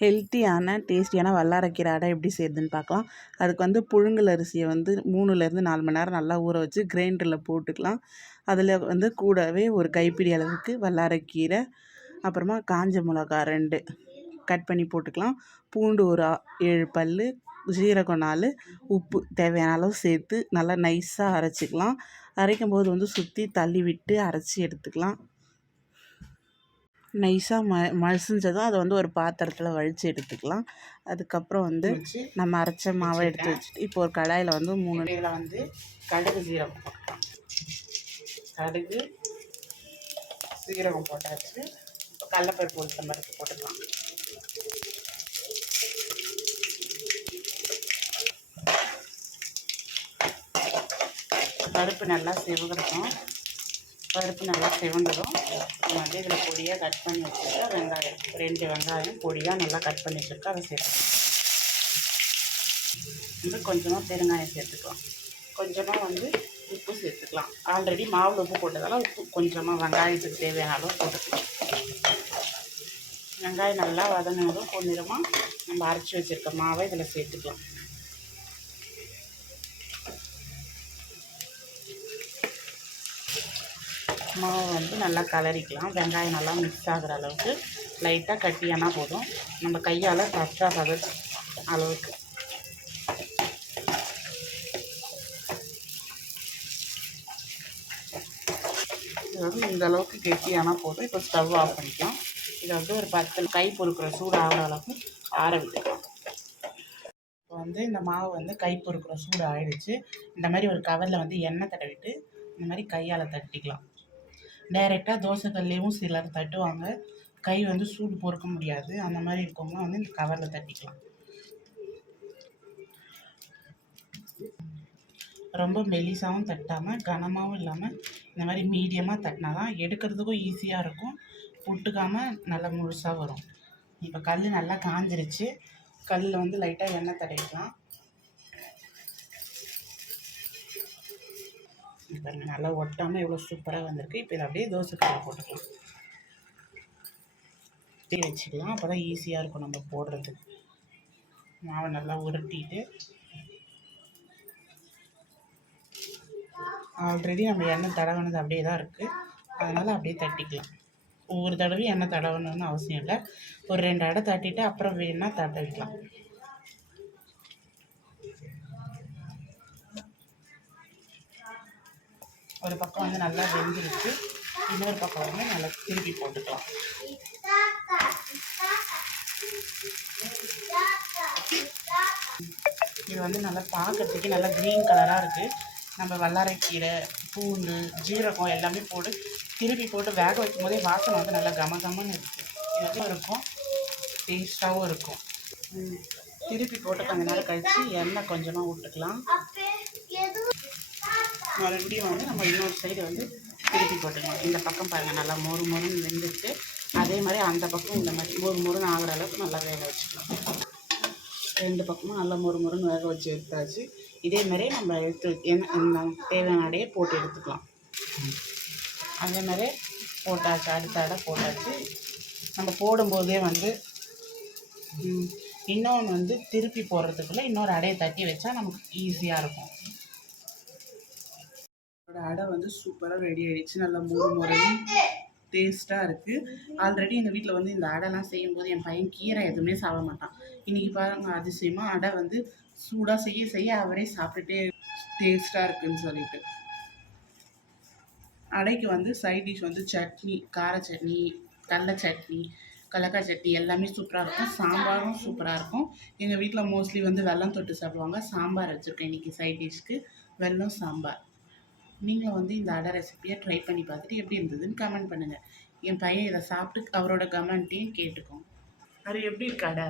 ஹெல்த்தியான டேஸ்டியான வல்லாரைக்கீரை அடை எப்படி செய்யுதுன்னு பார்க்கலாம். அதுக்கு வந்து புழுங்கல் அரிசியை வந்து 3லேருந்து 4 மணி நேரம் நல்லா ஊற வச்சு கிரைண்டரில் போட்டுக்கலாம். அதில் வந்து கூடவே ஒரு கைப்பிடி அளவுக்கு வல்லாரைக்கீரை, அப்புறமா காஞ்ச மிளகா 2 கட் பண்ணி போட்டுக்கலாம். பூண்டு ஒரு 7 பல், ஜீரகம் 4, உப்பு தேவையான அளவு சேர்த்து நல்லா நைஸாக அரைச்சிக்கலாம். அரைக்கும் போது வந்து சுற்றி தள்ளி விட்டு அரைச்சி எடுத்துக்கலாம். நைஸாக மசிஞ்சதும் அதை வந்து ஒரு பாத்திரத்தில் வழித்து எடுத்துக்கலாம். அதுக்கப்புறம் வந்து நம்ம அரைச்ச மாவை எடுத்து வச்சுட்டு இப்போ ஒரு கடாயில் வந்து 3 இதில் வந்து கடுகு சீரகம் போட்டுக்கலாம். கடுகு சீரகம் போட்டாச்சு. இப்போ கடலைப்பருப்பு உளுத்தம் பருப்பு போட்டுக்கலாம். பருப்பு நல்லா செவங்கட்டும். பருப்பு நல்லா செவந்ததும் நம்ம வந்து இதில் பொடியாக கட் பண்ணி வச்சுருக்க வெங்காயம் 2 வெங்காயம் பொடியாக நல்லா கட் பண்ணி வச்சுருக்கோம். அதை சேர்த்துக்கலாம். வந்து கொஞ்சமாக பெருங்காயம் சேர்த்துக்கலாம். கொஞ்சமாக வந்து உப்பு சேர்த்துக்கலாம். ஆல்ரெடி மாவில் உப்பு போட்டதால் உப்பு கொஞ்சமாக வெங்காயத்துக்கு தேவையான அளவு போட்டுக்கலாம். வெங்காயம் நல்லா வதங்கினதும் பொன்னிறமாக நம்ம அரைச்சி வச்சுருக்க மாவை இதில் சேர்த்துக்கலாம். மாவை வந்து நல்லா கலரிக்கலாம். வெங்காயம் நல்லா மிக்ஸ் ஆகிற அளவுக்கு லைட்டாக கட்டியானா போதும். நம்ம கையால் டச்சாகாத அளவுக்கு இது வந்து இந்த அளவுக்கு கெட்டியானா போதும். இப்போ ஸ்டவ் ஆஃப் பண்ணிக்கலாம். இதை வந்து ஒரு 10 கை பொறுக்கிற சூடு ஆகிற அளவுக்கு ஆற விட்டுக்கலாம். இப்போ வந்து இந்த மாவு வந்து கை பொறுக்கிற சூடு ஆகிடுச்சு. இந்த மாதிரி ஒரு கவரில் வந்து எண்ணெய் தடவிட்டு இந்த மாதிரி கையால் தட்டிக்கலாம். டைரெக்டாக தோசைக்கல்லையும் சிலர் தட்டுவாங்க. கை வந்து சூடு பொறுக்க முடியாது. அந்த மாதிரி இருக்கவங்க வந்து இந்த கவரில் தட்டிக்கலாம். ரொம்ப மெலிசாகவும் தட்டாமல் கனமாகவும் இல்லாமல் இந்த மாதிரி மீடியமாக தட்டினா தான் எடுக்கிறதுக்கும் ஈஸியாக இருக்கும். புட்டுக்காமல் நல்லா முழுசாக வரும். இப்போ கல் நல்லா காஞ்சிருச்சு. கல்லில் வந்து லைட்டாக எண்ணெய் தடவிக்கலாம். இப்போ நல்லா ஒட்டாமல் எவ்வளோ சூப்பராக வந்திருக்கு. இப்போ இதை அப்படியே தோசைக்கல்லில் போட்டுக்கலாம். அப்படியே வச்சுக்கலாம். அப்போ தான் ஈஸியாக இருக்கும் நம்ம போடுறதுக்கு. மாவை நல்லா உருட்டிட்டு ஆல்ரெடி நம்ம எண்ணெய் தடவினது அப்படியே தான் இருக்குது. அதனால் அப்படியே தட்டிக்கலாம். ஒவ்வொரு தடவையும் எண்ணெய் தடவணும்னு அவசியம் இல்லை. ஒரு 2 அடை தட்டிட்டு அப்புறம் வேணும்னா தடவிக்கலாம். ஒரு பக்கம் வந்து நல்லா வெந்துருச்சு. இன்னொரு பக்கம் வந்து நல்லா திருப்பி போட்டுக்கலாம். இது வந்து நல்லா பார்க்கறதுக்கு நல்லா க்ரீன் கலராக இருக்குது. நம்ம வல்லாரைக்கீரை, பூண்டு, ஜீரகம் எல்லாமே போட்டு திருப்பி போட்டு வேக வைக்கும் போதே வாசனை வந்து நல்லா கமகமன்னு இருக்குது. இதுவும் இருக்கும், டேஸ்ட்டாகவும் இருக்கும். திருப்பி போட்டு கொஞ்ச நேரம் கழித்து எண்ணெய் கொஞ்சமாக விட்டுக்கலாம். மறுபடியும் வந்து நம்ம இன்னொரு சைடு வந்து திருப்பி போட்டுக்கலாம். இந்த பக்கம் பாருங்கள் நல்லா மொறு மொறுன்னு வெந்துட்டு, அதே மாதிரி அந்த பக்கம் இந்த மாதிரி மொறு மொறுன்னு ஆகிற அளவுக்கு நல்லா வேக வச்சுக்கலாம். 2 பக்கமும் நல்லா மொறு மொறுன்னு வேக வச்சு எடுத்தாச்சு. இதே மாதிரி நம்ம தேவையான அடையை போட்டு எடுத்துக்கலாம். அதே மாதிரி போட்டாச்சு. அடுத்த அடை போட்டாச்சு. நம்ம போடும்போதே வந்து இன்னொன்று வந்து திருப்பி போடுறதுக்குள்ளே இன்னொரு அடையை தட்டி வச்சா நமக்கு ஈஸியாக இருக்கும். அடை வந்து சூப்பராக ரெடி ஆகிடுச்சு. நல்லா மொறு மொறுன்னு டேஸ்ட்டாக இருக்குது. ஆல்ரெடி எங்கள் வீட்டில் வந்து இந்த அடைலாம் செய்யும்போது என் பையன் கீரை எதுவுமே சாப்பிட மாட்டான். இன்றைக்கி பாருங்கள் அதிசயமாக அடை வந்து சூடாக செய்ய செய்ய அவரே சாப்பிட்டுட்டே டேஸ்ட்டாக இருக்குதுன்னு சொல்லிட்டு. அடைக்கு வந்து சைட் டிஷ் வந்து சட்னி, கார சட்னி, கடலை சட்னி, கடலக்காய் சட்னி எல்லாமே சூப்பராக இருக்கும். சாம்பாரும் சூப்பராக இருக்கும். எங்கள் வீட்டில் மோஸ்ட்லி வந்து வெல்லம் தொட்டு சாப்பிடுவாங்க. சாம்பார் வச்சுருக்கேன் இன்றைக்கி சைட் டிஷ்க்கு, வெல்லம் சாம்பார். நீங்கள் வந்து இந்த அடை ரெசிப்பியை ட்ரை பண்ணி பார்த்துட்டு எப்படி இருந்ததுன்னு கமெண்ட் பண்ணுங்கள். என் பையன் இதை சாப்பிட்டு அவரோட கமெண்ட்டையும் கேட்டுக்கோங்க. அது எப்படி இருக்கு அடை?